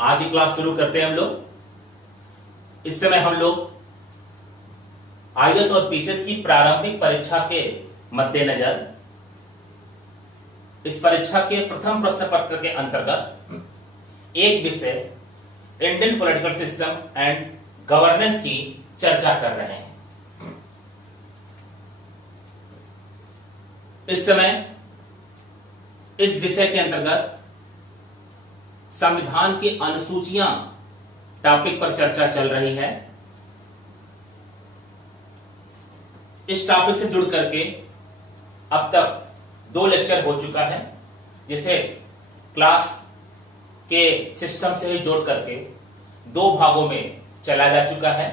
आज की क्लास शुरू करते हैं हम लोग। इस समय हम लोग आईएएस और पीसीएस की प्रारंभिक परीक्षा के मद्देनजर इस परीक्षा के प्रथम प्रश्न पत्र के अंतर्गत एक विषय Indian political system and governance की चर्चा कर रहे हैं। इस समय इस विषय के अंतर्गत संविधान की अनुसूचियां टॉपिक पर चर्चा चल रही है। इस टॉपिक से जुड़ करके अब तक 2 लेक्चर हो चुका है, जिसे क्लास के सिस्टम से ही जोड़ करके 2 भागों में चला जा चुका है।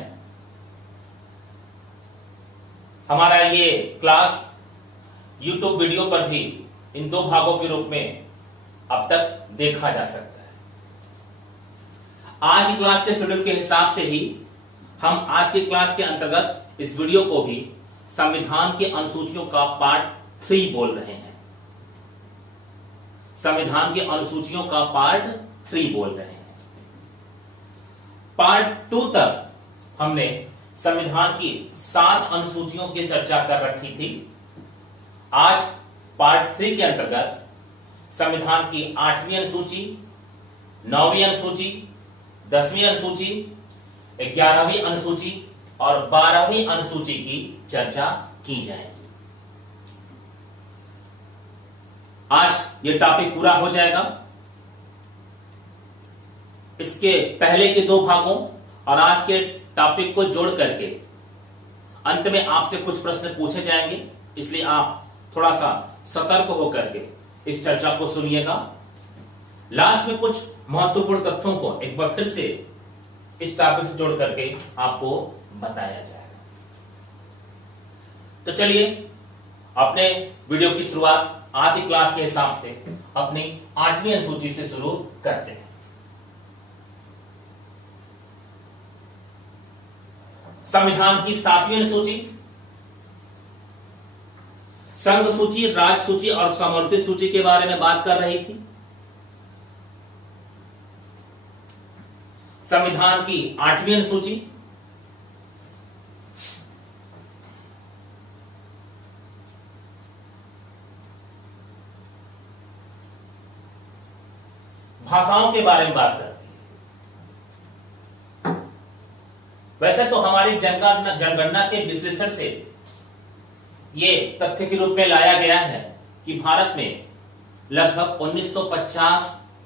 हमारा ये क्लास YouTube वीडियो पर भी इन 2 भागों के रूप में अब तक देखा जा सकता है। आज की क्लास के शेड्यूल के हिसाब से ही हम आज की क्लास के अंतर्गत इस वीडियो को भी संविधान की अनुसूचियों का पार्ट 3 बोल रहे हैं। संविधान की अनुसूचियों का पार्ट 3 बोल रहे हैं। पार्ट 2 तक हमने संविधान की 7 अनुसूचियों की चर्चा कर रखी थी। आज पार्ट 3 के अंतर्गत संविधान की 8वीं अनुसूची, 9वीं अनुसूची, 10वीं अनुसूची, 11वीं अनुसूची और 12वीं अनुसूची की चर्चा की जाएगी। आज यह टॉपिक पूरा हो जाएगा। इसके पहले के 2 भागों और आज के टॉपिक को जोड़ करके अंत में आपसे कुछ प्रश्न पूछे जाएंगे, इसलिए आप थोड़ा सा सतर्क होकर के इस चर्चा को सुनिएगा। लास्ट में कुछ महत्वपूर्ण तथ्यों को एक बार फिर से इस टॉपिक से जोड़ करके आपको बताया जाएगा। तो चलिए अपने वीडियो की शुरुआत आज की क्लास के हिसाब से अपनी 8वीं अनुसूची से शुरू करते हैं। संविधान की 7वीं अनुसूची संघ सूची, राज्य सूची और समवर्ती सूची के बारे में बात कर रही थी। संविधान की 8वीं अनुसूची भाषाओं के बारे में बात करती है। वैसे तो हमारी जनगणना के विश्लेषण से ये तथ्य के रूप में लाया गया है कि भारत में लगभग 1950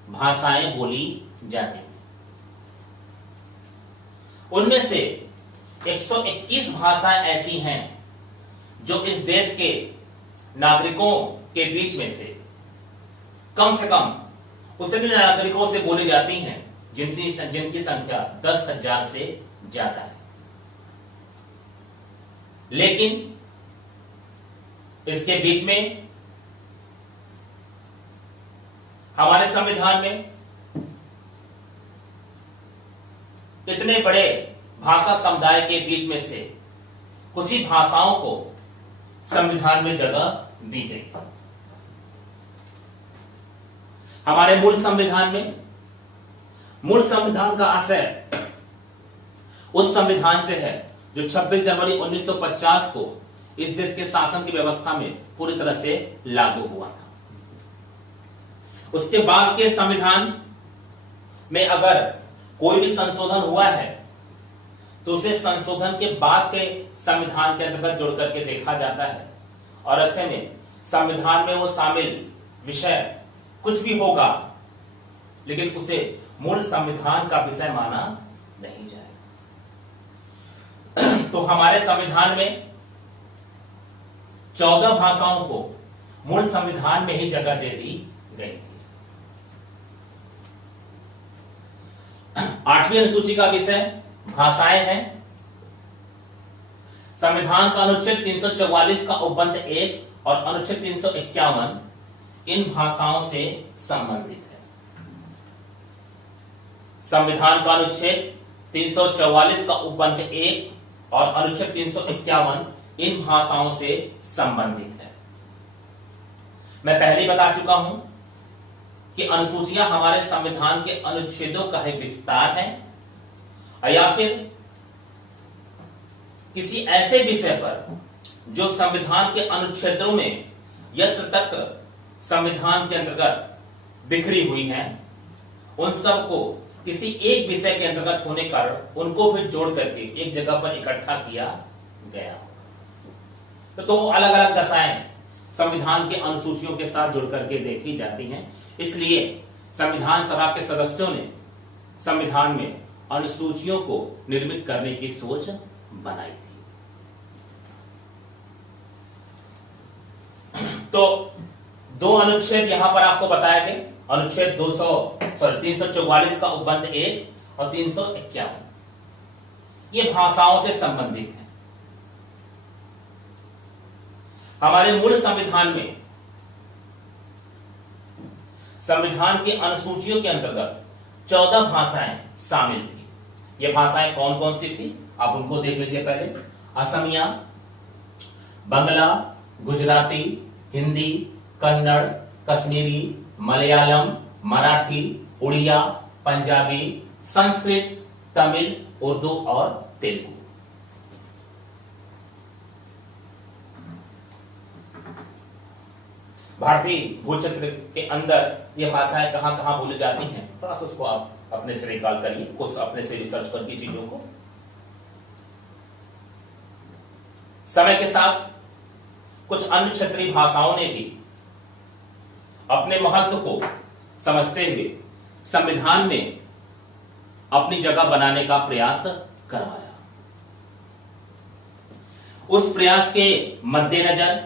भाषाएं बोली जाती हैं। उनमें से 121 भाषाएं ऐसी हैं जो इस देश के नागरिकों के बीच में से कम उतने नागरिकों से बोली जाती हैं जिनकी संख्या 10,000 से ज्यादा है। लेकिन इसके बीच में हमारे संविधान में इतने बड़े भाषा समुदाय के बीच में से कुछ ही भाषाओं को संविधान में जगह दी गई। हमारे मूल संविधान का आशय उस संविधान से है जो 26 जनवरी 1950 को इस देश के शासन की व्यवस्था में पूरी तरह से लागू हुआ था। उसके बाद के संविधान में अगर कोई भी संशोधन हुआ है तो उसे संशोधन के बाद के संविधान के अंतर्गत जोड़ करके देखा जाता है, और ऐसे में संविधान में वो शामिल विषय कुछ भी होगा लेकिन उसे मूल संविधान का विषय माना नहीं जाएगा। तो हमारे संविधान में 14 भाषाओं को मूल संविधान में ही जगह दे दी गई थी। 8वीं अनुसूची का विषय भाषाएं हैं। संविधान का अनुच्छेद 344 का उपबंध 1 और अनुच्छेद 351 इन भाषाओं से संबंधित है। संविधान का अनुच्छेद 344 का उपबंध 1 और अनुच्छेद 351 इन भाषाओं से संबंधित है। मैं पहले ही बता चुका हूं कि अनुसूचियां हमारे संविधान के अनुच्छेदों का ही विस्तार है, या फिर किसी ऐसे विषय पर जो संविधान के अनुच्छेदों में यत्र तत्र संविधान के अंतर्गत बिखरी हुई हैं, उन सबको किसी एक विषय के अंतर्गत होने कारण उनको भी जोड़ करके एक जगह पर इकट्ठा किया गया। तो अलग अलग दशाएं संविधान के अनुसूचियों के साथ जुड़ करके देखी जाती हैं। इसलिए संविधान सभा के सदस्यों ने संविधान में अनुसूचियों को निर्मित करने की सोच बनाई थी। तो दो अनुच्छेद यहां पर आपको बताए गए, अनुच्छेद 344 का उपबंध 1 और 351, ये भाषाओं से संबंधित है। हमारे मूल संविधान में संविधान की अनुसूचियों के अंतर्गत 14 भाषाएं शामिल थी। ये भाषाएं कौन कौन सी थी आप उनको देख लीजिए। पहले असमिया, बंगला, गुजराती, हिंदी, कन्नड़, कश्मीरी, मलयालम, मराठी, उड़िया, पंजाबी, संस्कृत, तमिल, उर्दू और तेलुगु। भारतीय भूक्षेत्र के अंदर ये भाषाएं कहां कहां बोली जाती हैं, थोड़ा सा उसको आप अपने से रिकॉल करिए, कुछ अपने से रिसर्च करके चीजों को। समय के साथ कुछ अन्य क्षेत्रीय भाषाओं ने भी अपने महत्व को समझते हुए संविधान में अपनी जगह बनाने का प्रयास करवाया। उस प्रयास के मद्देनजर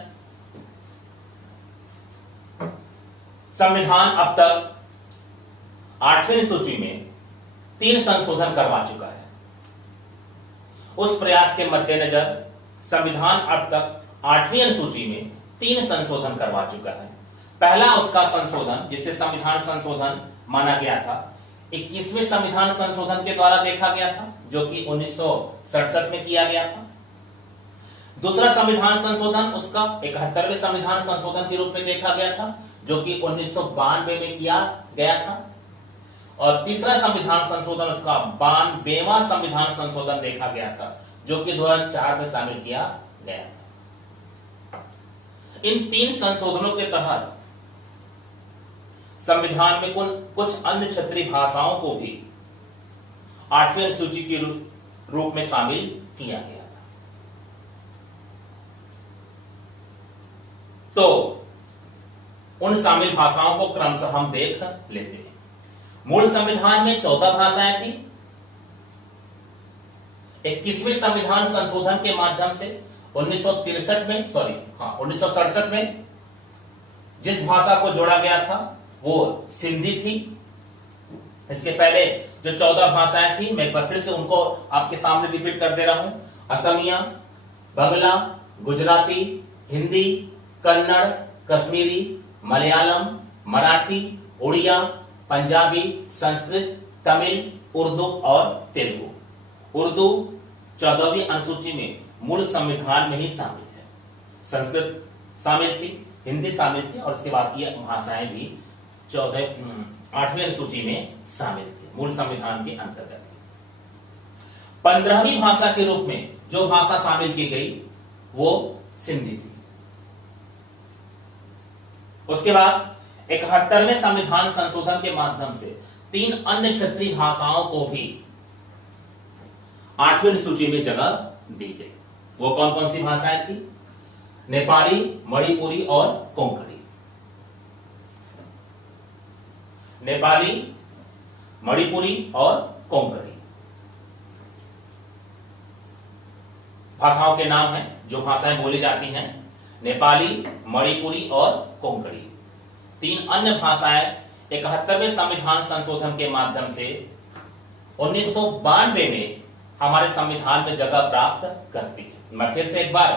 संविधान अब तक 8वीं सूची में 3 संशोधन करवा चुका है। उस प्रयास के मद्देनजर संविधान अब तक 8वीं अनुसूची में 3 संशोधन करवा चुका है। पहला उसका संशोधन, जिसे संविधान संशोधन माना गया था, 21वें संविधान संशोधन के द्वारा देखा गया था, जो कि 1967 में किया गया था। दूसरा संविधान संशोधन उसका 71वें संविधान संशोधन के रूप में देखा गया था, जो कि 1992 में किया गया था। और तीसरा संविधान संशोधन उसका 92वां संविधान संशोधन देखा गया था, जो कि 2004 में शामिल किया गया था। इन 3 संशोधनों के तहत संविधान में कुछ अन्य क्षेत्रीय भाषाओं को भी 8वीं अनुसूची के रूप में शामिल किया गया था। तो उन शामिल भाषाओं को क्रमशः हम देख लेते हैं। मूल संविधान में 14 भाषाएं थी। 21वें संविधान संशोधन के माध्यम से 1967 में जिस भाषा को जोड़ा गया था वो सिंधी थी। इसके पहले जो 14 भाषाएं थी, मैं एक बार फिर से उनको आपके सामने रिपीट कर दे रहा हूं। असमिया, बंगला, गुजराती, हिंदी, कन्नड़, कश्मीरी, मलयालम, मराठी, उड़िया, पंजाबी, संस्कृत, तमिल, उर्दू और तेलुगु। उर्दू 14वीं अनुसूची में मूल संविधान में ही शामिल है। संस्कृत शामिल थी, हिंदी शामिल थी और उसके बाद की भाषाएं भी 8वीं अनुसूची में शामिल थी, मूल संविधान के अंतर्गत। 15वीं भाषा के रूप में जो भाषा शामिल की गई वो सिंधी थी। उसके बाद 71वें संविधान संशोधन के माध्यम से 3 अन्य क्षेत्रीय भाषाओं को भी 8वीं सूची में जगह दी गई। वो कौन कौन सी भाषाएं थी? नेपाली, मणिपुरी और कोंकणी। नेपाली, मणिपुरी और कोंकणी भाषाओं के नाम हैं जो भाषाएं बोली जाती हैं। नेपाली, मणिपुरी और कोंकणी। 3 अन्य भाषाएं 71वें संविधान संशोधन के माध्यम से 1992 में हमारे संविधान में जगह प्राप्त करती है। मैं फिर से एक बार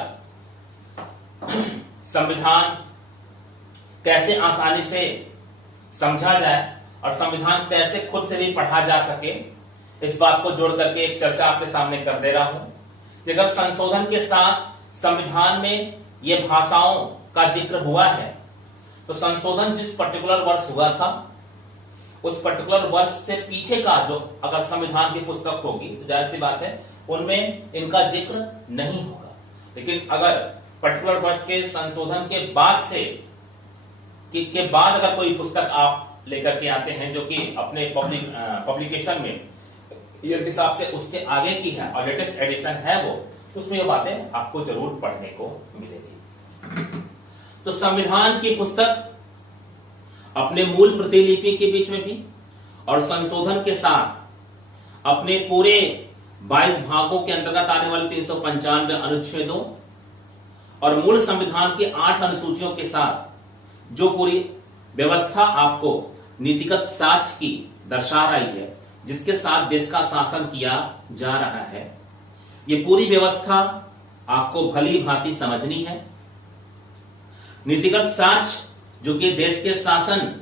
संविधान कैसे आसानी से समझा जाए और संविधान कैसे खुद से भी पढ़ा जा सके, इस बात को जोड़ करके एक चर्चा आपके सामने कर दे रहा हूं। अगर संशोधन के साथ संविधान में ये भाषाओं का जिक्र हुआ है, तो संशोधन जिस पर्टिकुलर वर्ष हुआ था उस पर्टिकुलर वर्ष से पीछे का जो अगर संविधान की पुस्तक होगी तो जाहिर सी बात है उनमें इनका जिक्र नहीं होगा। लेकिन अगर पर्टिकुलर वर्ष के संशोधन के बाद से के बाद अगर कोई पुस्तक आप लेकर के आते हैं जो कि अपने पब्लिकेशन में ईयर के हिसाब से उसके आगे की है और लेटेस्ट एडिशन है वो, तो उसमें ये बातें आपको जरूर पढ़ने को मिलेगी। तो संविधान की पुस्तक अपने मूल प्रतिलिपि के बीच में भी और संशोधन के साथ अपने पूरे 22 भागों के अंतर्गत आने वाले 395 अनुच्छेदों और मूल संविधान की 8 अनुसूचियों के साथ जो पूरी व्यवस्था आपको नीतिगत साक्ष्य की दर्शा रही है, जिसके साथ देश का शासन किया जा रहा है, ये पूरी व्यवस्था आपको भली भांति समझनी है। नीतिगत साक्ष्य जो कि देश के शासन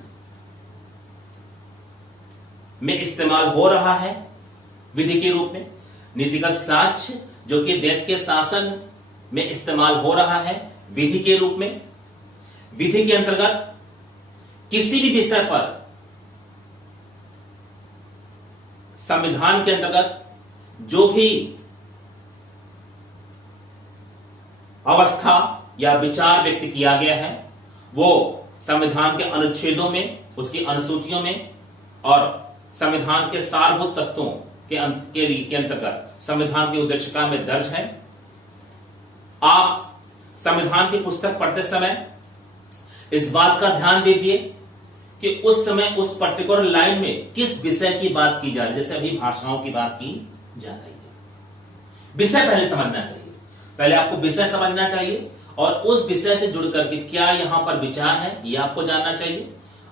में इस्तेमाल हो रहा है विधि के रूप में, नीतिगत साक्ष्य जो कि देश के शासन में इस्तेमाल हो रहा है विधि के रूप में, विधि के अंतर्गत किसी भी विषय पर संविधान के अंतर्गत जो भी अवस्था या विचार व्यक्त किया गया है वो संविधान के अनुच्छेदों में, उसकी अनुसूचियों में और संविधान के सारभूत तत्वों के अंतर्गत संविधान की उद्देशिका में दर्ज है। आप संविधान की पुस्तक पढ़ते समय इस बात का ध्यान दीजिए कि उस समय उस पर्टिकुलर लाइन में किस विषय की बात की जा रही है। जैसे अभी भाषाओं की बात की जा रही है, विषय पहले समझना चाहिए, पहले आपको विषय समझना चाहिए और उस विषय से जुड़ करके क्या यहां पर विचार है ये आपको जानना चाहिए।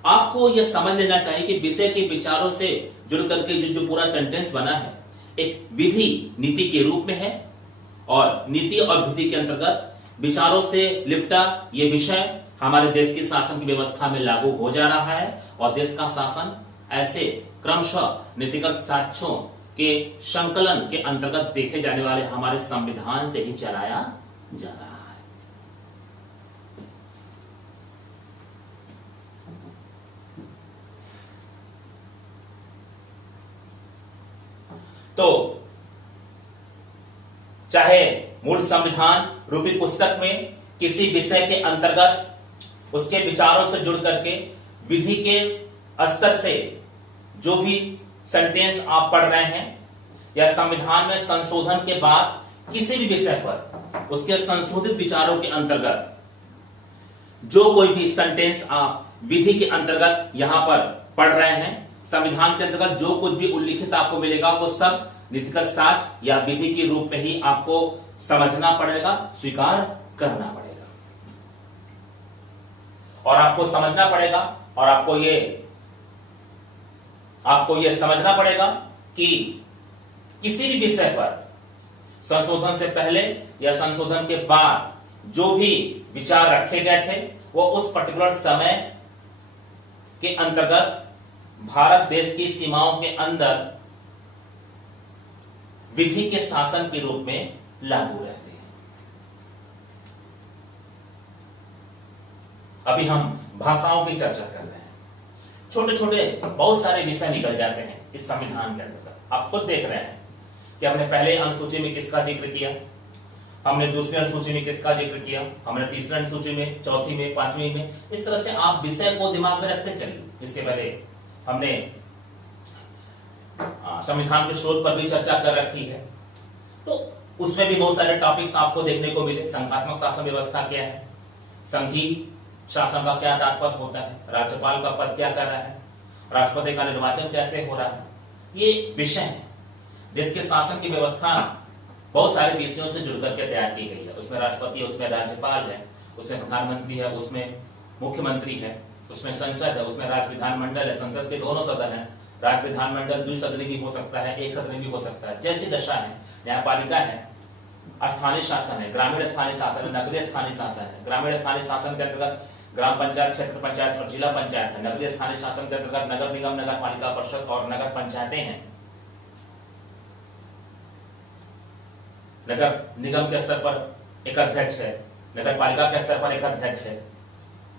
आपको यह समझ लेना चाहिए कि विषय के विचारों से जुड़ करके जो पूरा सेंटेंस बना है एक विधि नीति के रूप में है और नीति और विधि के अंतर्गत विचारों से लिपटा यह विषय हमारे देश की शासन की व्यवस्था में लागू हो जा रहा है और देश का शासन ऐसे क्रमशः नीतिगत साक्ष्यों के संकलन के अंतर्गत देखे जाने वाले हमारे संविधान से ही चलाया जा रहा है। तो चाहे मूल संविधान रूपी पुस्तक में किसी विषय के अंतर्गत उसके विचारों से जुड़ करके विधि के स्तर से जो भी सेंटेंस आप पढ़ रहे हैं या संविधान में संशोधन के बाद किसी भी विषय पर उसके संशोधित विचारों के अंतर्गत जो कोई भी सेंटेंस आप विधि के अंतर्गत यहां पर पढ़ रहे हैं, संविधान के अंतर्गत जो कुछ भी उल्लिखित आपको मिलेगा वो सब नीतिगत साक्ष्य या विधि के रूप में ही आपको समझना पड़ेगा, स्वीकार करना पड़ेगा और आपको समझना पड़ेगा और आपको ये समझना पड़ेगा कि किसी भी विषय पर संशोधन से पहले या संशोधन के बाद जो भी विचार रखे गए थे वो उस पर्टिकुलर समय के अंतर्गत भारत देश की सीमाओं के अंदर विधि के शासन के रूप में लागू रहते हैं। अभी हम भाषाओं की चर्चा कर रहे हैं, छोटे छोटे बहुत सारे विषय निकल जाते हैं इस संविधान के अंतर्गत। आप खुद देख रहे हैं कि हमने पहले अनुसूची में किसका जिक्र किया, हमने दूसरी अनुसूची में किसका जिक्र किया, हमने तीसरी अनुसूची में, चौथी में, पांचवी में, इस तरह से आप विषय को दिमाग में रखते चलिए। इसके पहले हमने संविधान के स्रोत पर भी चर्चा कर रखी है, तो उसमें भी बहुत सारे टॉपिक्स आपको देखने को मिले। संघात्मक शासन व्यवस्था क्या है, संघीय शासन का क्या तात्पर्य होता है, राज्यपाल का पद क्या कर रहा है, राष्ट्रपति का निर्वाचन कैसे हो रहा है, ये विषय है। देश के शासन की व्यवस्था बहुत सारे विषयों से जुड़कर के तैयार की गई है। उसमें राष्ट्रपति है, उसमें राज्यपाल है, उसमें प्रधानमंत्री है, उसमें मुख्यमंत्री है, उसमें संसद है, उसमें राज्य विधानमंडल है। संसद के दोनों सदन है, राज्य विधानमंडल द्विसदनी भी हो सकता है, एक सदनी भी हो सकता है, जैसी दशा है। न्यायपालिका है, स्थानीय शासन है, ग्रामीण स्थानीय शासन है, नगरीय स्थानीय शासन है। ग्रामीण स्थानीय शासन के अंतर्गत ग्राम पंचायत, क्षेत्र पंचायत और जिला पंचायत है। नगरीय स्थानीय शासन के अंतर्गत नगर निगम, नगर पालिका परिषद और नगर पंचायतें हैं। नगर निगम के स्तर पर एक अध्यक्ष है, नगर पालिका के स्तर पर एक अध्यक्ष है,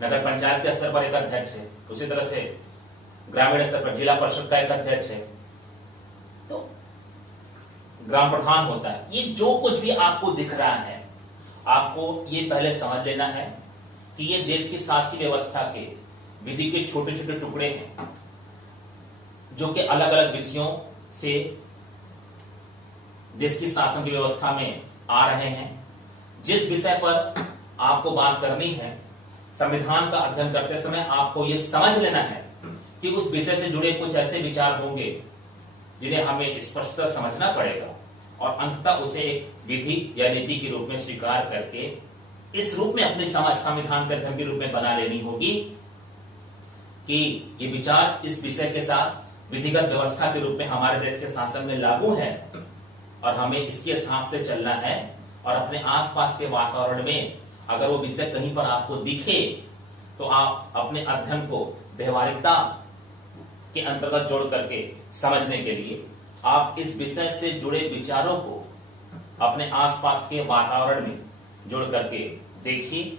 नगर पंचायत के स्तर पर एक अध्यक्ष है। उसी तरह से ग्रामीण स्तर पर जिला परिषद का एक अध्यक्ष है, तो ग्राम प्रधान होता है। ये जो कुछ भी आपको दिख रहा है, आपको ये पहले समझ लेना है कि ये देश की शासकीय व्यवस्था के विधि के छोटे छोटे टुकड़े हैं जो कि अलग अलग विषयों से देश की शासन की व्यवस्था में आ रहे हैं। जिस विषय पर आपको बात करनी है, संविधान का अध्ययन करते समय आपको यह समझ लेना है कि उस विषय से जुड़े कुछ ऐसे विचार होंगे जिन्हें हमें स्पष्टतः समझना पड़ेगा और अंततः उसे एक विधि या नीति के रूप में स्वीकार करके इस रूप में अपनी समझ संविधान के अध्ययन के रूप में बना लेनी होगी कि ये विचार इस विषय के साथ विधिगत व्यवस्था के रूप में हमारे देश के शासन में लागू है और हमें इसके हिसाब से चलना है। और अपने आसपास के वातावरण में अगर वो विषय कहीं पर आपको दिखे तो आप अपने अध्ययन को व्यवहारिकता के अंतर्गत जोड़ करके समझने के लिए आप इस विषय से जुड़े विचारों को अपने आसपास के वातावरण में जोड़ करके देखिए,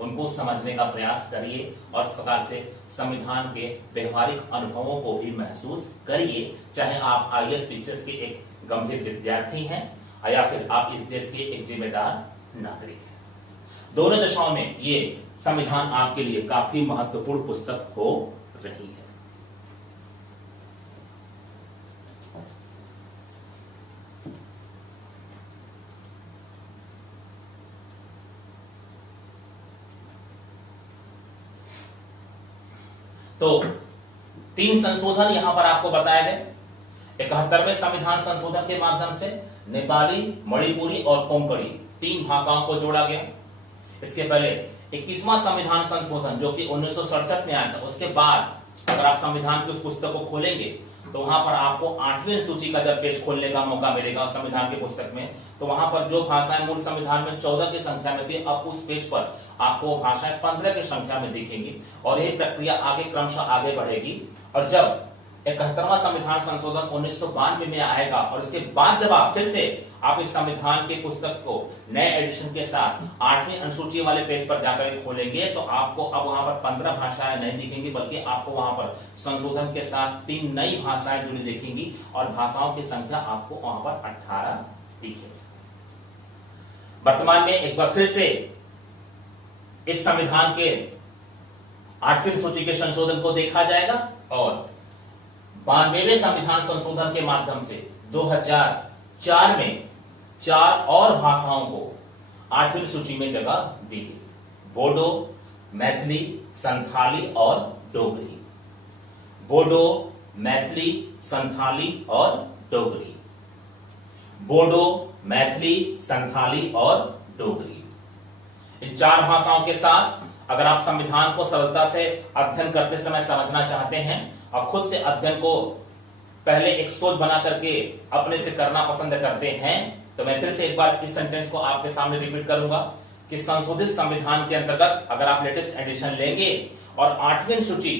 उनको समझने का प्रयास करिए और इस प्रकार से संविधान के व्यवहारिक अनुभवों को भी महसूस करिए, चाहे आप आईएएस पीसीएस के एक गंभीर विद्यार्थी हैं या फिर आप इस देश के एक जिम्मेदार नागरिक हैं। दोनों दशाओं में ये संविधान आपके लिए काफी महत्वपूर्ण पुस्तक हो रही है। तो 3 संशोधन यहां पर आपको बताए गए। 71वें संविधान संशोधन के माध्यम से नेपाली, मणिपुरी और कोंकणी 3 भाषाओं को जोड़ा गया। इसके पहले 21वां संविधान संशोधन जो कि 1967 में आया था, उसके बाद अगर आप संविधान की उस पुस्तक को खोलेंगे तो वहां पर आपको 8वीं सूची का जब पेज खोलने का मौका मिलेगा संविधान की पुस्तक में, तो वहां पर जो भाषाएं मूल संविधान में 14 की संख्या में थी, अब उस पेज पर आपको भाषाएं 15 की संख्या में दिखेंगी और ये प्रक्रिया आगे क्रमशः आगे बढ़ेगी। और जब 71वां संविधान संशोधन 1992 में आएगा और उसके बाद जब आप फिर से आप इस संविधान की पुस्तक को नए एडिशन के साथ 8वीं अनुसूची वाले पेज पर जाकर खोलेंगे तो आपको अब वहां पर 15 भाषाएं नहीं दिखेंगी, बल्कि आपको वहां पर संशोधन के साथ 3 नई भाषाएं जुड़ी दिखेंगी और भाषाओं की संख्या आपको वहां पर 18 दिखेगी। वर्तमान में एक बार फिर से इस संविधान के 8वीं सूची के संशोधन को देखा जाएगा और 92वें संविधान संशोधन के माध्यम से 2004 में 4 और भाषाओं को 8वीं सूची में जगह दी गई। बोडो, मैथिली, संथाली और डोगरी। बोडो, मैथिली, संथाली और डोगरी। बोडो, मैथिली, संथाली और डोगरी। इन 4 भाषाओं के साथ अगर आप संविधान को सरलता से अध्ययन करते समय समझना चाहते हैं और खुद से अध्ययन को पहले एक सोच बना करके अपने से करना पसंद करते हैं, तो मैं फिर से एक बार इस सेंटेंस को आपके सामने रिपीट करूंगा कि संशोधित संविधान के अंतर्गत अगर आप लेटेस्ट एडिशन लेंगे और 8वीं सूची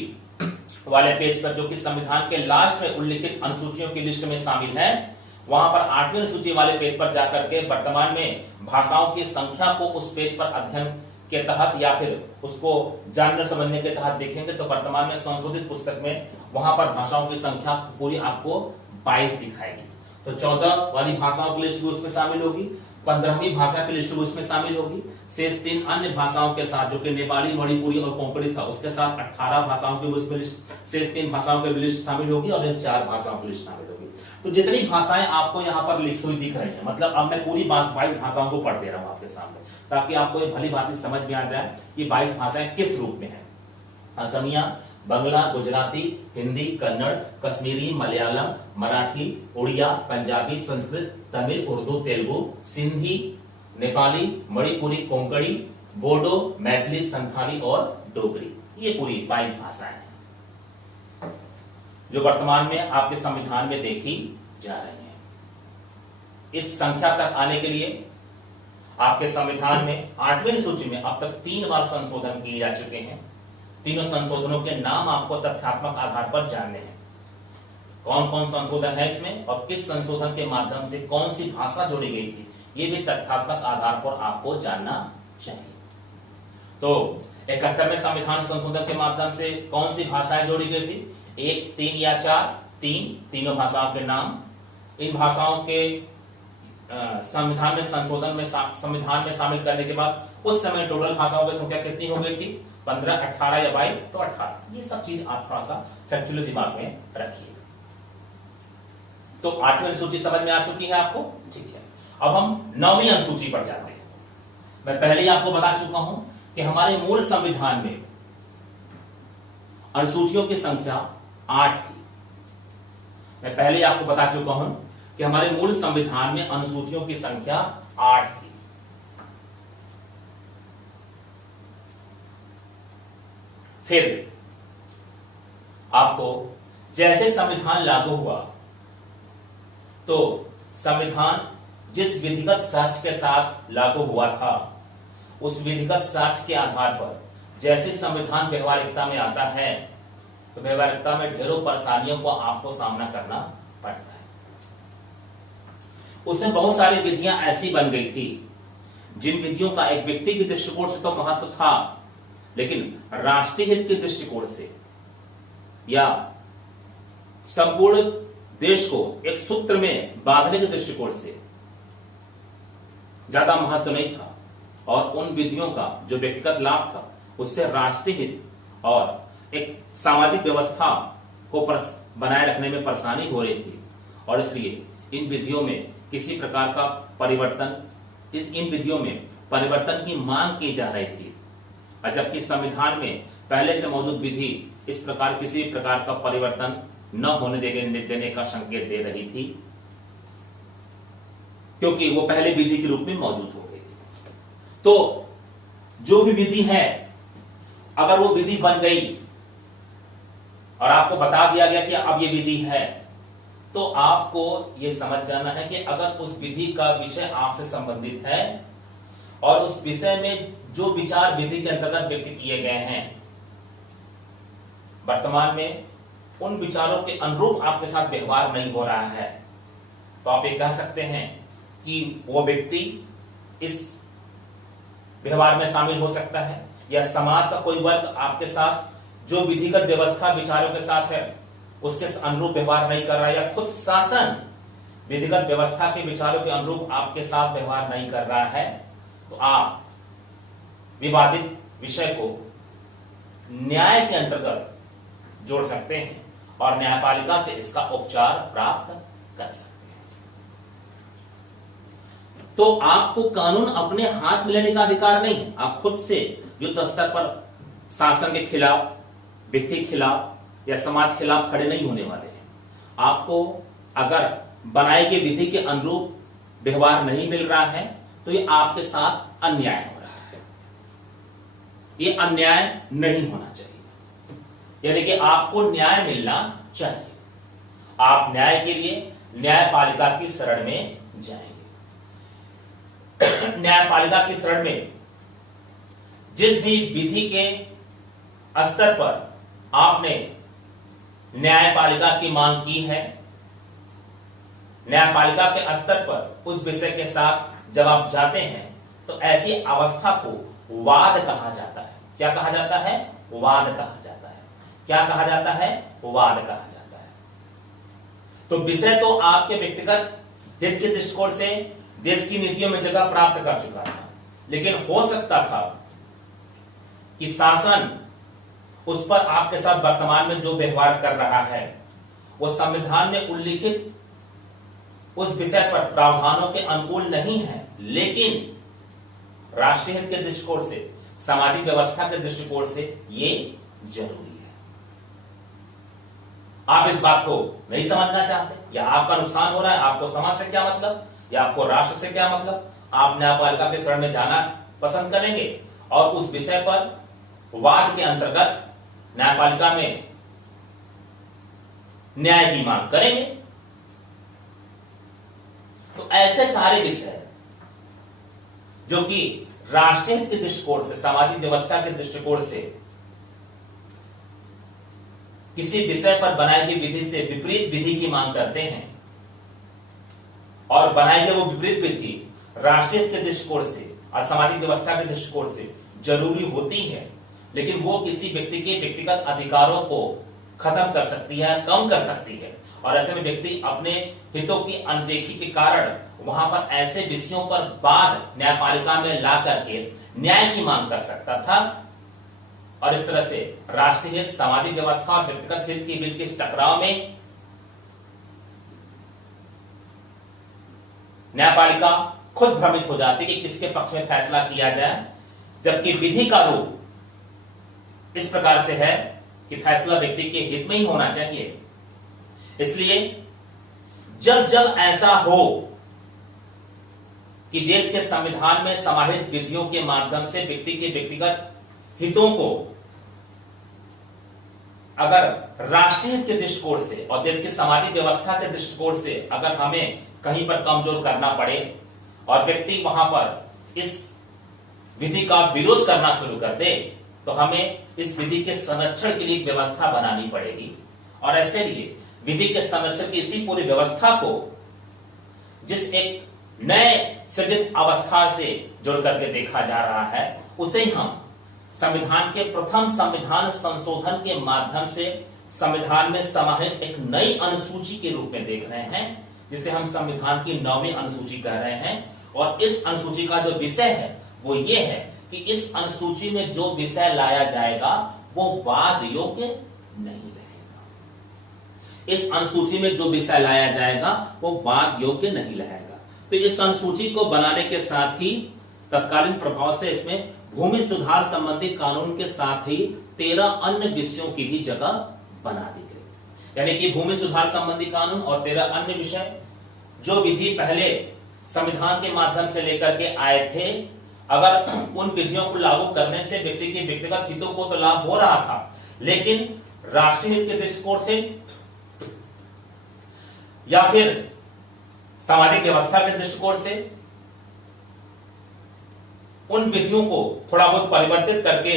वाले पेज पर जो कि संविधान के लास्ट में उल्लिखित अनुसूचियों की लिस्ट में शामिल है, वहां पर 8वीं सूची वाले पेज पर जाकर के वर्तमान में भाषाओं की संख्या को उस पेज पर अध्ययन के तहत या फिर उसको जानने समझने के तहत देखेंगे तो वर्तमान में संशोधित पुस्तक में वहां पर भाषाओं की संख्या पूरी आपको 22 दिखाएगी। तो 14 वाली भाषाओं की लिस्ट भी उसमें शामिल होगी, 15वीं भाषा की लिस्ट भी उसमें शामिल होगी, शेष 3 अन्य भाषाओं के साथ जो कि नेपाली, मणिपुरी और कोंकणी था उसके साथ 18 भाषाओं की उसमें शेष 3 भाषाओं की लिस्ट शामिल होगी और 4 भाषाओं की लिस्ट शामिल होगी। तो जितनी भाषाएं आपको यहाँ पर लिखी हुई दिख रही है, मतलब अब मैं पूरी 22 भाषाओं को पढ़ दे रहा हूँ आपके सामने ताकि आपको ये भली बात समझ में आ जाए कि 22 भाषाएं किस रूप में है। असमिया, बंगला, गुजराती, हिंदी, कन्नड़, कश्मीरी, मलयालम, मराठी, उड़िया, पंजाबी, संस्कृत, तमिल, उर्दू, तेलुगु, सिंधी, नेपाली, मणिपुरी, कोंकणी, बोडो, मैथिली, संथाली और डोगरी। ये पूरी 22 भाषाएं हैं जो वर्तमान में आपके संविधान में देखी जा रही हैं। इस संख्या तक आने के लिए आपके संविधान में 8वीं सूची में अब तक 3 बार संशोधन किए जा चुके हैं। तीनों संशोधनों के नाम आपको तथ्यात्मक आधार पर जानने हैं। कौन कौन संशोधन है इसमें और किस संशोधन के माध्यम से कौन सी भाषा जोड़ी गई थी, ये भी तथ्यात्मक आधार पर आपको जानना चाहिए। तो 71वें संविधान संशोधन के माध्यम से कौन सी भाषाएं जोड़ी गई थी? 1, 3 या 4, तीनों भाषाओं के नाम। इन भाषाओं के संविधान में संशोधन में संविधान में शामिल करने के बाद उस समय टोटल भाषाओं की संख्या कितनी हो गई थी? 15, 18 या 22, तो 18। ये सब चीज आप थोड़ा सा फैक्चुअली दिमाग में रखिए। तो 8वीं अनुसूची समझ में आ चुकी है आपको, ठीक है। अब हम 9वीं अनुसूची पर जाते हैं। मैं पहले ही आपको बता चुका हूं कि हमारे मूल संविधान में अनुसूचियों की संख्या 8 थी। मैं पहले ही आपको बता चुका हूं कि हमारे मूल संविधान में अनुसूचियों की संख्या 8 थी। फिर आपको जैसे संविधान लागू हुआ तो संविधान जिस विधिगत साक्ष्य के साथ लागू हुआ था, उस विधिगत साक्ष्य के आधार पर जैसे संविधान व्यवहारिकता में आता है तो व्यवहारिकता में ढेरों परेशानियों को आपको सामना करना पड़ता है। उसमें बहुत सारी विधियां ऐसी बन गई थी जिन विधियों का एक व्यक्ति के दृष्टिकोण से तो महत्व था, लेकिन राष्ट्रीय हित के दृष्टिकोण से या संपूर्ण देश को एक सूत्र में बांधने के दृष्टिकोण से ज्यादा महत्व नहीं था। और उन विधियों का जो व्यक्तिगत लाभ था उससे राष्ट्रीय हित और एक सामाजिक व्यवस्था को बनाए रखने में परेशानी हो रही थी, और इसलिए इन विधियों में किसी प्रकार का परिवर्तन, इन विधियों में परिवर्तन की मांग की जा रही थी। और जबकि संविधान में पहले से मौजूद विधि इस प्रकार किसी प्रकार का परिवर्तन न होने देने का संकेत दे रही थी, क्योंकि वो पहले विधि के रूप में मौजूद हो गई थी। तो जो भी विधि है, अगर वो विधि बन गई और आपको बता दिया गया कि अब ये विधि है, तो आपको ये समझ जाना है कि अगर उस विधि का विषय आपसे संबंधित है और उस विषय में जो विचार विधि के अंतर्गत व्यक्त किए गए हैं, वर्तमान में उन विचारों के अनुरूप आपके साथ व्यवहार नहीं हो रहा है, तो आप ये कह सकते हैं कि वो व्यक्ति इस व्यवहार में शामिल हो सकता है, या समाज का कोई वर्ग आपके साथ जो विधिगत व्यवस्था विचारों के साथ है उसके अनुरूप व्यवहार नहीं कर रहा है, या खुद शासन विधिगत व्यवस्था के विचारों के अनुरूप आपके साथ व्यवहार नहीं कर रहा है, तो आप विवादित विषय को न्याय के अंतर्गत जोड़ सकते हैं और न्यायपालिका से इसका उपचार प्राप्त कर सकते हैं। तो आपको कानून अपने हाथ में लेने का अधिकार नहीं है। आप खुद से युद्ध स्तर पर शासन के खिलाफ, व्यक्ति के खिलाफ या समाज के खिलाफ खड़े नहीं होने वाले हैं। आपको अगर बनाई गई विधि के अनुरूप व्यवहार नहीं मिल रहा है तो ये आपके साथ अन्याय हो रहा है। ये अन्याय नहीं होना चाहिए, यानी कि आपको न्याय मिलना चाहिए। आप न्याय के लिए न्यायपालिका की शरण में जाएंगे। न्यायपालिका की शरण में जिस भी विधि के स्तर पर आपने न्यायपालिका की मांग की है, न्यायपालिका के स्तर पर उस विषय के साथ जब आप जाते हैं तो ऐसी अवस्था को वाद कहा जाता है। क्या कहा जाता है? वाद कहा जाता है। क्या कहा जाता है? वाद कहा जाता है। तो विषय तो आपके व्यक्तिगत हित के दृष्टिकोण से देश की नीतियों में जगह प्राप्त कर चुका था, लेकिन हो सकता था कि शासन उस पर आपके साथ वर्तमान में जो व्यवहार कर रहा है वो संविधान में उल्लिखित उस विषय पर प्रावधानों के अनुकूल नहीं है, लेकिन राष्ट्रीय हित के दृष्टिकोण से, सामाजिक व्यवस्था के दृष्टिकोण से ये जरूरी है। आप इस बात को नहीं समझना चाहते, या आपका नुकसान हो रहा है, आपको समाज से क्या मतलब, या आपको राष्ट्र से क्या मतलब, आप न्यायपालिका के शरण में जाना पसंद करेंगे और उस विषय पर वाद के अंतर्गत न्यायपालिका में न्याय की मांग करेंगे। तो ऐसे सारे विषय जो कि राष्ट्रीय हित के दृष्टिकोण से, सामाजिक व्यवस्था के दृष्टिकोण से किसी विषय पर बनाई गई विधि से विपरीत विधि की मांग करते हैं और बनाई गई वो विपरीत विधि राष्ट्रीय हित के दृष्टिकोण से और सामाजिक व्यवस्था के दृष्टिकोण से जरूरी होती है, लेकिन वो किसी व्यक्ति के व्यक्तिगत अधिकारों को खत्म कर सकती है, कम कर सकती है। और ऐसे में व्यक्ति अपने हितों की अनदेखी के कारण वहां पर ऐसे विषयों पर बाद न्यायपालिका में ला करके न्याय की मांग कर सकता था। और इस तरह से राष्ट्रीय हित, सामाजिक व्यवस्था और व्यक्तिगत हित के बीच के इस टकराव में न्यायपालिका खुद भ्रमित हो जाती कि किसके पक्ष में फैसला किया जाए, जबकि विधि का रूप इस प्रकार से है कि फैसला व्यक्ति के हित में ही होना चाहिए। इसलिए जब जब ऐसा हो कि देश के संविधान में समाहित विधियों के माध्यम से व्यक्ति के व्यक्तिगत हितों को अगर राष्ट्रीय हित के दृष्टिकोण से और देश की सामाजिक व्यवस्था के दृष्टिकोण से अगर हमें कहीं पर कमजोर करना पड़े और व्यक्ति वहां पर इस विधि का विरोध करना शुरू कर दे, तो हमें इस विधि के संरक्षण के लिए एक व्यवस्था बनानी पड़ेगी। और ऐसे लिए विधि के संरक्षण की इसी पूरी व्यवस्था को जिस एक नए सृजित अवस्था से जोड़ करके देखा जा रहा है, उसे ही हम संविधान के प्रथम संविधान संशोधन के माध्यम से संविधान में समाहित एक नई अनुसूची के रूप में देख रहे हैं, जिसे हम संविधान की 9वीं अनुसूची कह रहे हैं। और इस अनुसूची का जो विषय है वो ये है कि इस अनुसूची में जो विषय लाया जाएगा वो वाद योग्य नहीं रहेगा। इस अनुसूची में जो विषय लाया जाएगा वो वाद योग्य नहीं रहेगा। तो इस अनुसूची को बनाने के साथ ही तत्कालीन प्रभाव से इसमें भूमि सुधार संबंधी कानून के साथ ही 13 अन्य विषयों की भी जगह बना दी गई। यानी कि भूमि सुधार संबंधी कानून और 13 अन्य विषय, जो विधि पहले संविधान के माध्यम से लेकर के आए थे, अगर उन विधियों को लागू करने से व्यक्ति के व्यक्तिगत हितों को तो लाभ हो रहा था, लेकिन राष्ट्रीय हित के दृष्टिकोण से या फिर सामाजिक व्यवस्था के दृष्टिकोण से उन विधियों को थोड़ा बहुत परिवर्तित करके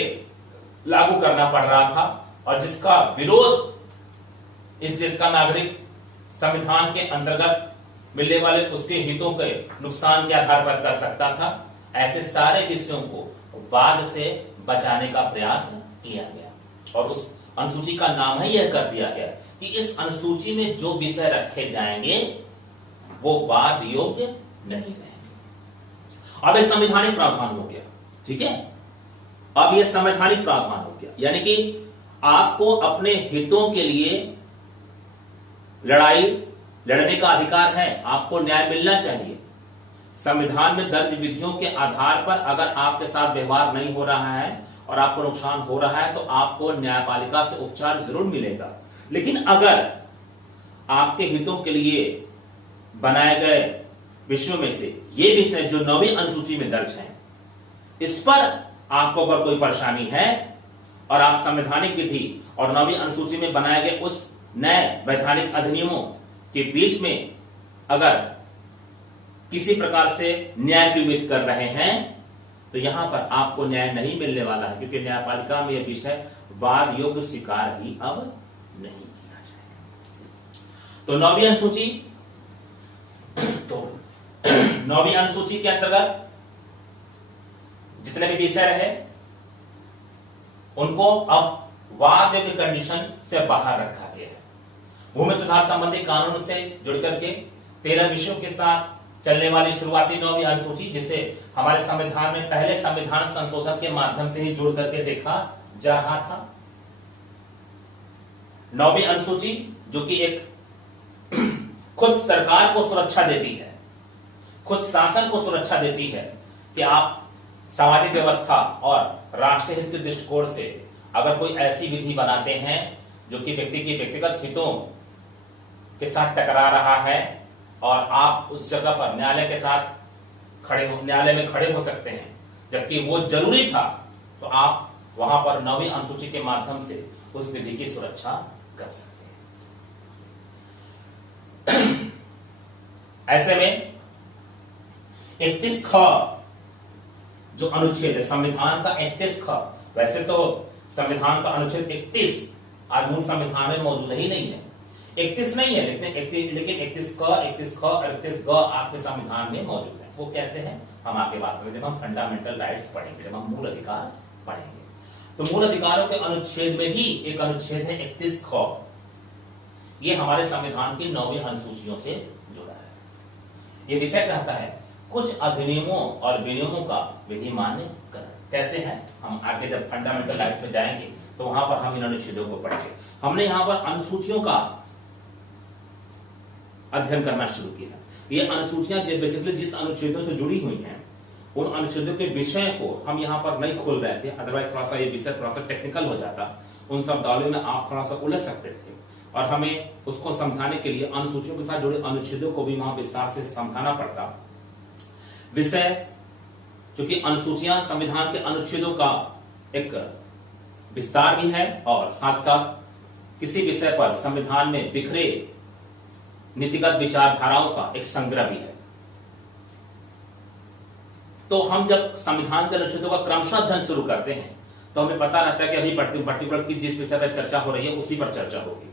लागू करना पड़ रहा था, और जिसका विरोध इस देश का नागरिक संविधान के अंतर्गत मिलने वाले उसके हितों के नुकसान के आधार पर कर सकता था। ऐसे सारे विषयों को वाद से बचाने का प्रयास किया गया और उस अनुसूची का नाम ही यह कर दिया गया कि इस अनुसूची में जो विषय रखे जाएंगे वो वाद योग्य नहीं रहेंगे। अब यह संवैधानिक प्रावधान हो गया, ठीक है। अब यह संवैधानिक प्रावधान हो गया, यानी कि आपको अपने हितों के लिए लड़ाई लड़ने का अधिकार है, आपको न्याय मिलना चाहिए। संविधान में दर्ज विधियों के आधार पर अगर आपके साथ व्यवहार नहीं हो रहा है और आपको नुकसान हो रहा है तो आपको न्यायपालिका से उपचार जरूर मिलेगा। लेकिन अगर आपके हितों के लिए बनाए गए विषयों में से ये विषय जो 9वीं अनुसूची में दर्ज हैं, इस पर आपको अगर कोई परेशानी है और आप संवैधानिक विधि और 9वीं अनुसूची में बनाए गए उस नए वैधानिक अधिनियमों के बीच में अगर किसी प्रकार से न्याय की उम्मीद कर रहे हैं, तो यहां पर आपको न्याय नहीं मिलने वाला है, क्योंकि न्यायपालिका में यह विषय वाद योग्य स्वीकार ही अब नहीं किया जाएगा। तो 9वीं अनुसूची के अंतर्गत जितने भी विषय रहे उनको अब वाद योग्य कंडीशन से बाहर रखा गया है। भूमि सुधार संबंधी कानून से जुड़ करके 13 विषयों के साथ चलने वाली शुरुआती 9वीं अनुसूची, जिसे हमारे संविधान में पहले संविधान संशोधन के माध्यम से ही जोड़ करके देखा जा रहा था। 9वीं अनुसूची जो कि एक खुद सरकार को सुरक्षा देती है, खुद शासन को सुरक्षा देती है कि आप सामाजिक व्यवस्था और राष्ट्रीय हित के दृष्टिकोण से अगर कोई ऐसी विधि बनाते हैं जो कि व्यक्ति के व्यक्तिगत हितों के साथ टकरा रहा है और आप उस जगह पर न्यायालय में खड़े हो सकते हैं, जबकि वो जरूरी था, तो आप वहां पर 9वीं अनुसूची के माध्यम से उस विधि की सुरक्षा कर सकते हैं। ऐसे में 31 ख जो अनुच्छेद है संविधान का 31 ख, वैसे तो संविधान का अनुच्छेद 31 आज मूल संविधान में मौजूद ही नहीं है, 31 नहीं है, लेकिन 31 क, 31 ख और 31 ग आपके संविधान में मौजूद है। वो कैसे है हम आगे बात करेंगे जब हम फंडामेंटल राइट्स पढ़ेंगे, जब हम मूल अधिकार पढ़ेंगे। तो मूल अधिकारों के अनुच्छेद में ही एक अनुच्छेद है 31 ख, ये हमारे संविधान की 9वीं अनुसूचियों से जुड़ा है। ये विषय कहता है कुछ अधिनियमों और विनियमों का विधि मान्य कर। कैसे है, हम आगे जब फंडामेंटल राइट्स में जाएंगे तो वहां पर हम इन अनुच्छेदों को पढ़ेंगे। हमने यहां पर अनुसूचियों का अध्ययन करना शुरू किया। ये अनुसूचियां बेसिकली जिस अनुच्छेदों से जुड़ी हुई हैं उन अनुच्छेदों के विषय को हम यहाँ पर नहीं खोल रहे थे, अदरवाइज थोड़ा सा ये विषय थोड़ा सा टेक्निकल हो जाता, उन शब्दावली में आप थोड़ा सा उलझ सकते थे और हमें उसको समझाने के लिए अनुसूचियों के साथ जुड़े अनुच्छेदों को भी वहां विस्तार से समझाना पड़ता। विषय क्योंकि अनुसूचियां संविधान के अनुच्छेदों का एक विस्तार भी है और साथ साथ किसी विषय पर संविधान में बिखरे नीतिगत विचारधाराओं का एक संग्रह भी है। तो हम जब संविधान के अनुच्छेदों का क्रमशः अध्ययन शुरू करते हैं तो हमें पता रहता है कि अभी पर्टिकुलर की जिस विषय पर चर्चा हो रही है उसी पर चर्चा होगी,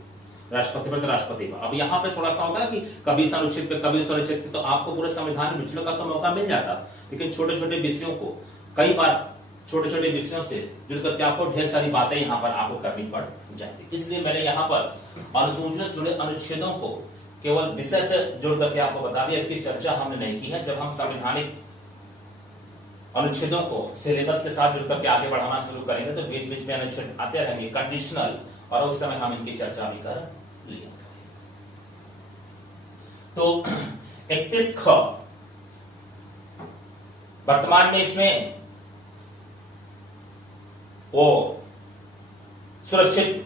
राष्ट्रपति पर तो राष्ट्रपति पर। अब यहाँ पे थोड़ा सा होता है कि कभी इस अनुच्छेद पे कभी उस अनुच्छेद पे, तो आपको पूरे संविधान में विचलन का तो मौका मिल जाता, लेकिन छोटे छोटे विषयों को कई बार छोटे छोटे विषयों से जुड़ करके आपको ढेर सारी बातें यहाँ पर आपको करनी पड़ जाती। इसलिए मैंने यहाँ पर अनुसूचियों से जुड़े अनुच्छेदों को केवल विषय से जोड़ करके आपको बता दिया, इसकी चर्चा हमने नहीं की है। जब हम संवैधानिक अनुच्छेदों को सिलेबस के साथ जुड़ करके आगे बढ़ाना शुरू करेंगे तो बीच बीच में अनुच्छेद आते रहेंगे कंडीशनल, और उस समय हम इनकी चर्चा भी कर लेंगे। तो 31 ख वर्तमान में इसमें वो सुरक्षित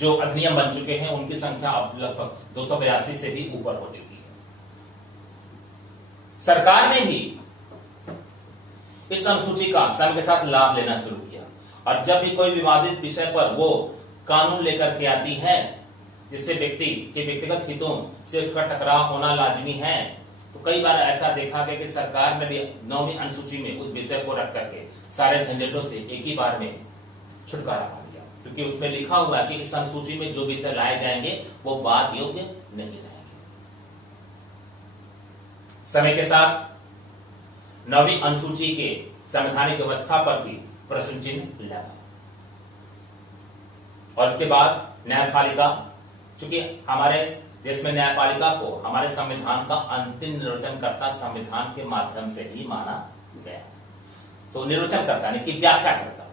जो अधिनियम बन चुके हैं उनकी संख्या अब लगभग 282 से भी ऊपर हो चुकी है। सरकार ने भी इस अनुसूची का समय के साथ लाभ लेना शुरू किया और जब भी कोई विवादित विषय पर वो कानून लेकर के आती है जिससे व्यक्ति के व्यक्तिगत हितों से उसका टकराव होना लाजमी है, तो कई बार ऐसा देखा गया कि सरकार ने भी 9वीं अनुसूची में उस विषय को रख करके सारे झंझटों से एक ही बार में छुटकारा पा लिया, क्योंकि उसमें लिखा हुआ है कि इस अनुसूची में जो विषय लाए जाएंगे वो वाद योग्य नहीं रहेंगे। समय के साथ 9वीं अनुसूची के संवैधानिक व्यवस्था पर भी प्रश्न चिन्ह लगा और उसके बाद न्यायपालिका, चूंकि हमारे देश में न्यायपालिका को हमारे संविधान का अंतिम निर्वचनकर्ता संविधान के माध्यम से ही माना गया। तो निर्वचनकर्ता यानी कि व्याख्याकर्ता,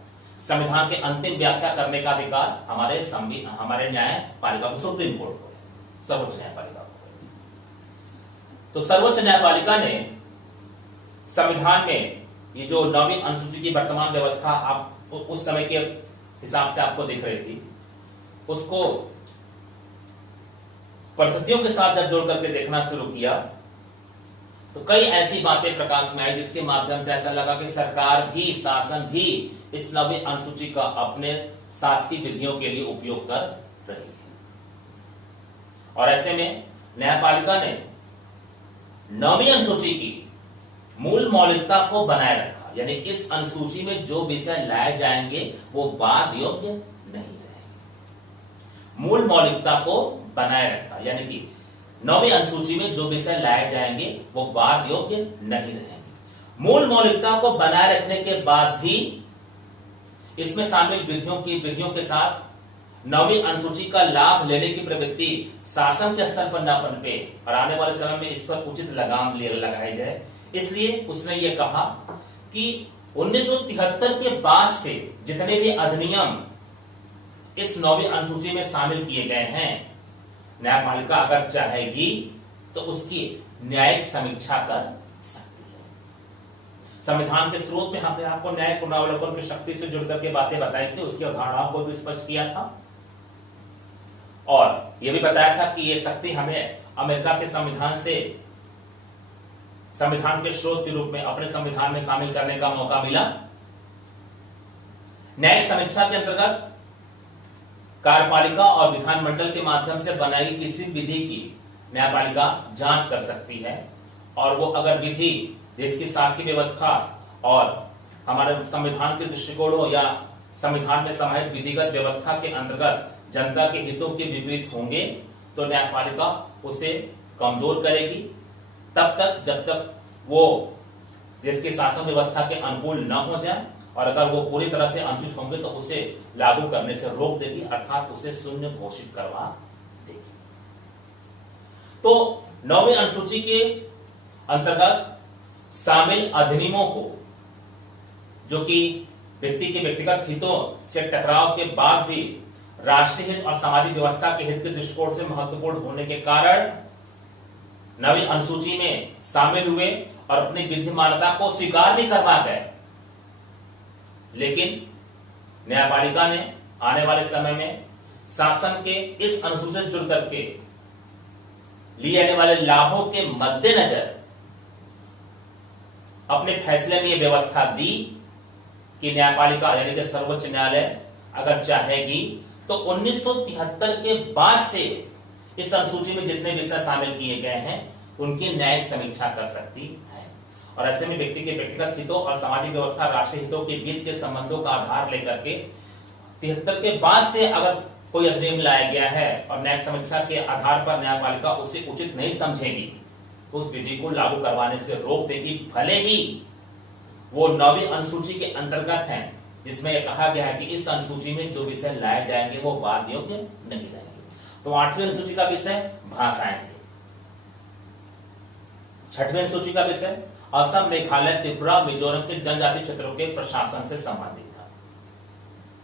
संविधान के अंतिम व्याख्या करने का अधिकार हमारे न्यायपालिका को सुप्रीम कोर्ट को है, सर्वोच्च न्यायपालिका को। तो सर्वोच्च न्यायपालिका ने संविधान में ये जो 9वीं अनुसूची की वर्तमान व्यवस्था आप उस समय के हिसाब से आपको दिख रही थी, उसको परिस्थितियों के साथ जब जोड़ करके देखना शुरू किया तो कई ऐसी बातें प्रकाश में आई जिसके माध्यम से ऐसा लगा कि सरकार भी, शासन भी इस 9वीं अनुसूची का अपने शासकीय विधियों के लिए उपयोग कर रही है। और ऐसे में न्यायपालिका ने 9वीं अनुसूची की मूल मौलिकता को बनाए रखा, यानी इस अनुसूची में जो विषय लाए जाएंगे वो वाद योग्य नहीं रहेंगे। मूल मौलिकता को बनाए रखा, यानी कि 9वीं अनुसूची में जो विषय लाए जाएंगे वो वाद योग्य नहीं रहेंगे। मूल मौलिकता को बनाए रखने के बाद भी इसमें शामिल विधियों के साथ 9वीं अनुसूची का लाभ लेने की प्रवृत्ति शासन के स्तर पर न पनपे और आने वाले समय में इस पर उचित लगाम लगाई जाए, इसलिए उसने ये कहा कि 1973 के बाद से जितने भी अधिनियम इस 9वीं अनुसूची में शामिल किए गए हैं, न्यायपालिका अगर चाहेगी तो उसकी न्यायिक समीक्षा कर सकती है। संविधान के स्रोत में हमने आपको न्यायिक पुनरावलोकन की शक्ति से जुड़कर के बातें बताई थी, उसकी अवधारणाओं को भी स्पष्ट किया था और यह भी बताया था कि यह शक्ति हमें अमेरिका के संविधान के स्रोत के रूप में अपने संविधान में शामिल करने का मौका मिला। न्यायिक समीक्षा के अंतर्गत कार्यपालिका और विधानमंडल के माध्यम से बनाई किसी विधि की न्यायपालिका जांच कर सकती है और वो अगर विधि देश की शासकीय व्यवस्था और हमारे संविधान के दृष्टिकोणों या संविधान में समाहित विधिगत व्यवस्था के अंतर्गत जनता के हितों के विपरीत होंगे तो न्यायपालिका उसे कमजोर करेगी, तब तक जब तक वो देश की शासन व्यवस्था के अनुकूल न हो जाए और अगर वो पूरी तरह से अनुचित होंगे तो उसे लागू करने से रोक देगी, अर्थात उसे शून्य घोषित करवा देगी। तो 9वीं अनुसूची के अंतर्गत शामिल अधिनियमों को, जो कि व्यक्ति के व्यक्तिगत हितों से टकराव के बाद भी राष्ट्रीय हित और सामाजिक व्यवस्था के हित के दृष्टिकोण से महत्वपूर्ण होने के कारण 9वीं अनुसूची में शामिल हुए और अपनी विधिमान्यता को स्वीकार भी करवा गए। लेकिन न्यायपालिका ने आने वाले समय में शासन के इस अनुसूची से जुड़ करके लिए जाने वाले लाभों के मद्देनजर अपने फैसले में यह व्यवस्था दी कि न्यायपालिका यानी कि सर्वोच्च न्यायालय अगर चाहेगी तो 1973 के बाद से इस अनुसूची में जितने विषय शामिल किए गए हैं उनकी न्यायिक समीक्षा कर सकती है। और ऐसे में व्यक्ति के व्यक्तिगत हितों और सामाजिक व्यवस्था राष्ट्रीय हितों के बीच के संबंधों का आधार लेकर के 73 के बाद से अगर कोई अधिनियम लाया गया है और न्यायिक समीक्षा के आधार पर न्यायपालिका उसे उचित नहीं समझेगी तो उस विधि को लागू करवाने से रोक देगी, भले ही वो 9वीं अनुसूची के अंतर्गत है, जिसमें यह कहा गया है कि इस अनुसूची में जो विषय लाए जाएंगे वो वाद योग्य नहीं रहेंगे। तो 8वीं अनुसूची का विषय भाषाएं थे। 6वीं अनुसूची का विषय असम, मेघालय, त्रिपुरा, मिजोरम के जनजाति क्षेत्रों के प्रशासन से संबंधित था।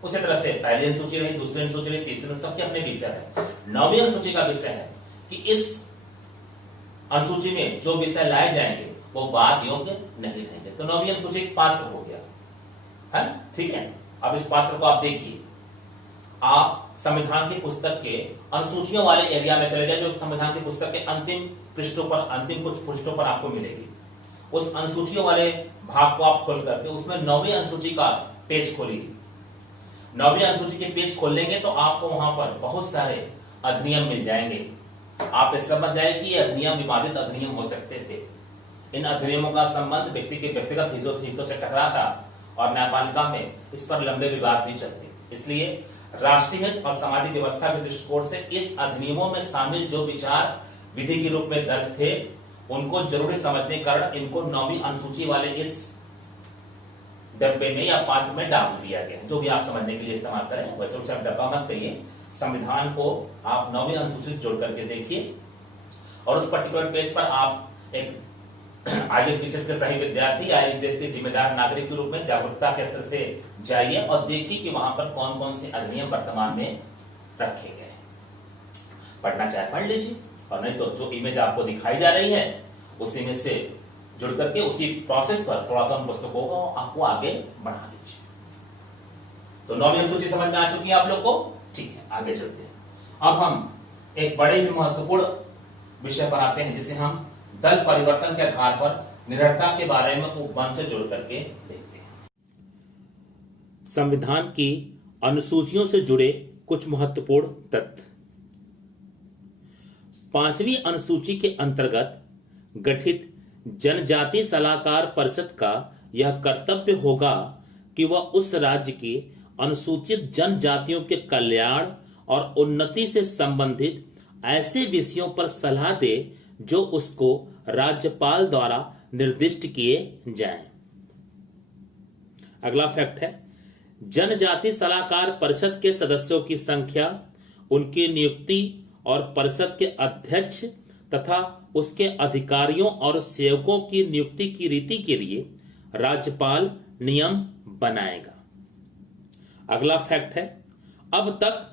उसी तरह से पहली अनुसूची रही, दूसरी अनुसूची रही, तीसरी अनुसूची अपने विषय है। 9वीं अनुसूची का विषय है कि इस अनुसूची में जो विषय लाए जाएंगे वो वाद योग्य नहीं रहेंगे। तो 9वीं अनुसूची एक पात्र हो गया है, ठीक है। अब इस पात्र को आप देखिए, आप संविधान की पुस्तक के अनुसूचियों वाले एरिया में चले जाए, जो संविधान की पुस्तक के अंतिम पृष्ठों पर, अंतिम कुछ पृष्ठों पर आपको मिलेगी। उस अनुसूचियों वाले भाग को आप खोल करके उसमें 9वीं अनुसूची का पेज खोलिए। 9वीं अनुसूची के पेज खोलेंगे तो आपको वहां पर बहुत सारे अधिनियम मिल जाएंगे। आप इस समझ जाए कि ये अधिनियम विवादित अधिनियम हो सकते थे। इन अधिनियमों का संबंध व्यक्ति के व्यक्तिगत हितों से टकराता और न्यायपालिका में इस पर लंबे विवाद भी चलते। इसलिए राष्ट्रीय हित और सामाजिक व्यवस्था के दृष्टिकोण से इस अधिनियमों में शामिल जो विचार विधि के रूप में दर्ज थे उनको जरूरी समझने के कारण इनको 9वीं अनुसूची वाले इस डब्बे में या पात्र में डाल दिया गया, जो भी आप समझने के लिए इस्तेमाल करें। वैसे उसे आप डब्बा मत कहिए, संविधान को आप 9वीं अनुसूची जोड़ करके देखिए और उस पर्टिकुलर पेज पर आप एक IAS के सही विद्यार्थी या इस देश के जिम्मेदार नागरिक के रूप में जागरूकता के स्तर से जाइए और देखिए कि वहां पर कौन कौन से अधिनियम वर्तमान में रखे गए हैं। पढ़ना चाहे पढ़ लीजिए और नहीं तो जो इमेज आपको दिखाई जा रही है उसी में से जुड़ करके उसी प्रोसेस पर थोड़ा सा उन पुस्तकों को आपको आगे बढ़ा लीजिए। तो 9वीं अनुसूची समझ में आ चुकी है आप लोग को, ठीक है। आगे चलते हैं। अब हम एक बड़े ही महत्वपूर्ण विषय पर आते हैं जिसे हम दल परिवर्तन के आधार पर निरर्थता के बारे में उपवन से जुड़ करके देखते हैं। संविधान की अनुसूचियों से जुड़े कुछ महत्वपूर्ण तथ्य। 5वीं अनुसूची के अंतर्गत गठित जनजाति सलाहकार परिषद का यह कर्तव्य होगा कि वह उस राज्य की अनुसूचित जनजातियों के कल्याण और उन्नति से संबंधित ऐसे विषयों पर सलाह दे जो उसको राज्यपाल द्वारा निर्दिष्ट किए जाएं। अगला फैक्ट है, जनजाति सलाहकार परिषद के सदस्यों की संख्या, उनकी नियुक्ति और परिषद के अध्यक्ष तथा उसके अधिकारियों और सेवकों की नियुक्ति की रीति के लिए राज्यपाल नियम बनाएगा। अगला फैक्ट है, अब तक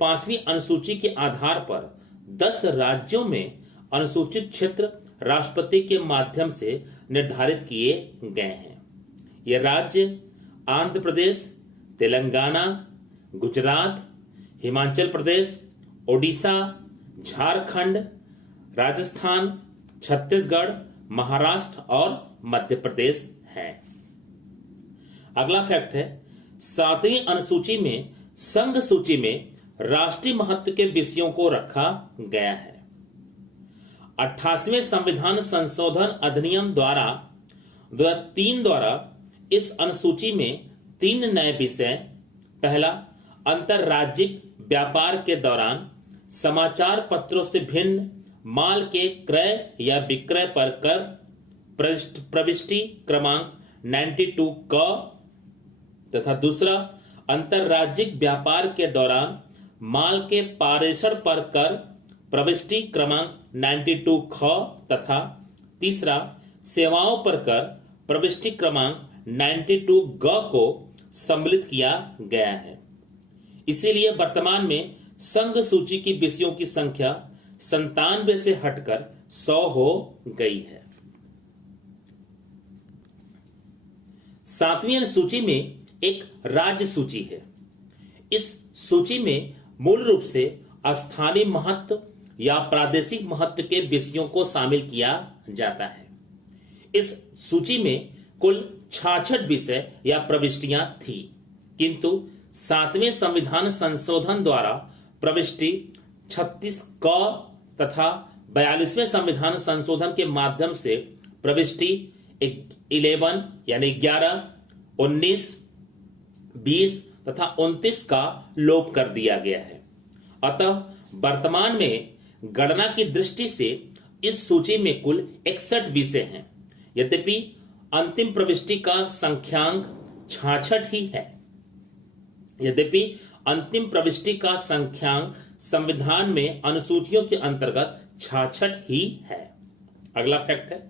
5वीं अनुसूची के आधार पर 10 राज्यों में अनुसूचित क्षेत्र राष्ट्रपति के माध्यम से निर्धारित किए गए हैं। ये राज्य आंध्र प्रदेश, तेलंगाना, गुजरात, हिमाचल प्रदेश, ओडिशा, झारखंड, राजस्थान, छत्तीसगढ़, महाराष्ट्र और मध्य प्रदेश है। अगला फैक्ट है, 7वीं अनुसूची में संघ सूची में राष्ट्रीय महत्व के विषयों को रखा गया है। 28वें संविधान संशोधन अधिनियम द्वारा 2003 द्वारा इस अनुसूची में 3 नए विषय, पहला, अंतरराज्यिक व्यापार के दौरान समाचार पत्रों से भिन्न माल के क्रय या विक्रय पर कर, प्रविष्टि क्रमांक 92 क, तथा दूसरा, अंतरराज्यिक व्यापार के दौरान माल के पारेषण पर कर प्रविष्टि क्रमांक 92 ख तथा तीसरा, सेवाओं पर कर प्रविष्टि क्रमांक 92 ग को सम्मिलित किया गया है। इसीलिए वर्तमान में संघ सूची की विषयों की संख्या 97 से हटकर 100 हो गई है। 7वीं अनुसूची में एक राज्य सूची है। इस सूची में मूल रूप से स्थानीय महत्व या प्रादेशिक महत्व के विषयों को शामिल किया जाता है। इस सूची में कुल 66 विषय या प्रविष्टियां थी, किंतु 7वें संविधान संशोधन द्वारा प्रविष्टि 36 क तथा 42वें संविधान संशोधन के माध्यम से प्रविष्टि 11 यानी 11, 19, 20 तथा 29 का लोप कर दिया गया है। अतः वर्तमान में गणना की दृष्टि से इस सूची में कुल 61 विषय हैं। यद्यपि अंतिम प्रविष्टि का संख्यांक 66 ही है। यद्यपि अंतिम प्रविष्टि का संख्यांक संविधान में अनुसूचियों के अंतर्गत 66 ही है। अगला फैक्ट है,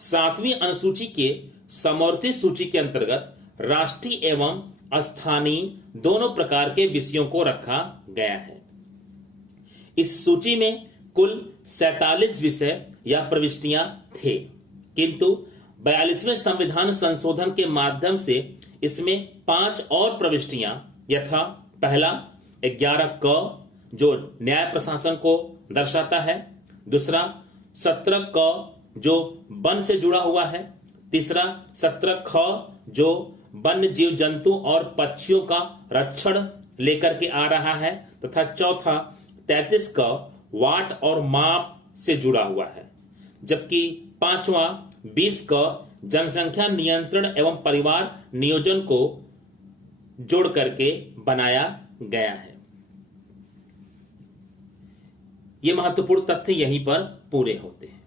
7वीं अनुसूची के समवर्ती सूची के अंतर्गत राष्ट्रीय एवं स्थानीय दोनों प्रकार के विषयों को रखा गया है। इस सूची में कुल 47 विषय या प्रविष्टियां थे, किंतु 42वें संविधान संशोधन के माध्यम से इसमें 5 और प्रविष्टियां यथा पहला 11 क जो न्याय प्रशासन को दर्शाता है, दूसरा 17 क जो वन से जुड़ा हुआ है, तीसरा 17 ख जो वन्य जीव जंतु और पक्षियों का रक्षण लेकर के आ रहा है, तथा चौथा 33 क वाट और माप से जुड़ा हुआ है, जबकि पांचवा 20 क जनसंख्या नियंत्रण एवं परिवार नियोजन को जोड़ करके बनाया गया है। ये महत्वपूर्ण तथ्य यहीं पर पूरे होते हैं।